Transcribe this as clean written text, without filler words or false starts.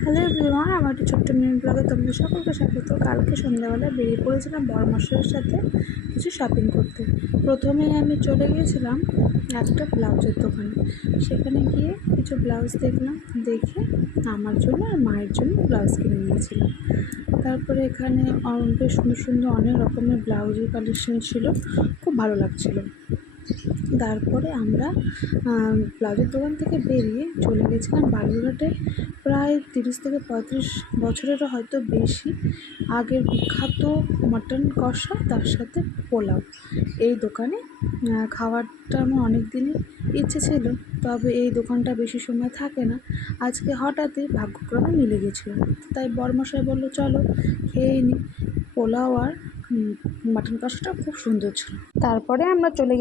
Hello everyone, আমার একটি ছোট্ট মিনি ব্লগে তোমাদের সকলকে স্বাগত। কালকে সন্ধ্যাবেলা বেরিয়ে পড়েছিলাম বড়মাসের সাথে কিছু শপিং করতে। প্রথমেই আমি চলে গিয়েছিলাম একটা ব্লাউজের দোকানে। সেখানে গিয়ে কিছু ব্লাউজ দেখলাম, দেখে আমার জন্য আর মায়ের জন্য ব্লাউজ কিনে নিয়েছিলাম। তারপরে এখানে বেশ সুন্দর সুন্দর অনেক রকমের ব্লাউজের কালেকশন ছিল, খুব ভালো লাগছিলো। তারপরে আমরা ব্লাউজের দোকান থেকে বেরিয়ে চলে গেছিলাম বালুরঘাটে, প্রায় 30 থেকে 35 বছরেরও হয়তো বেশি আগের বিখ্যাত মাটন কষা, তার সাথে পোলাও। এই দোকানে খাওয়ারটা আমার অনেক দিনই ইচ্ছে ছিল, তবে এই দোকানটা বেশি সময় থাকে না। আজকে হঠাৎই ভাগ্যক্রমে মিলে গেছিলো, তাই বরমশাই বললো চলো খেয়েই নিই। পোলাও আর মাটন কষাটা খুব সুন্দর ছিল। তারপরে আমরা চলে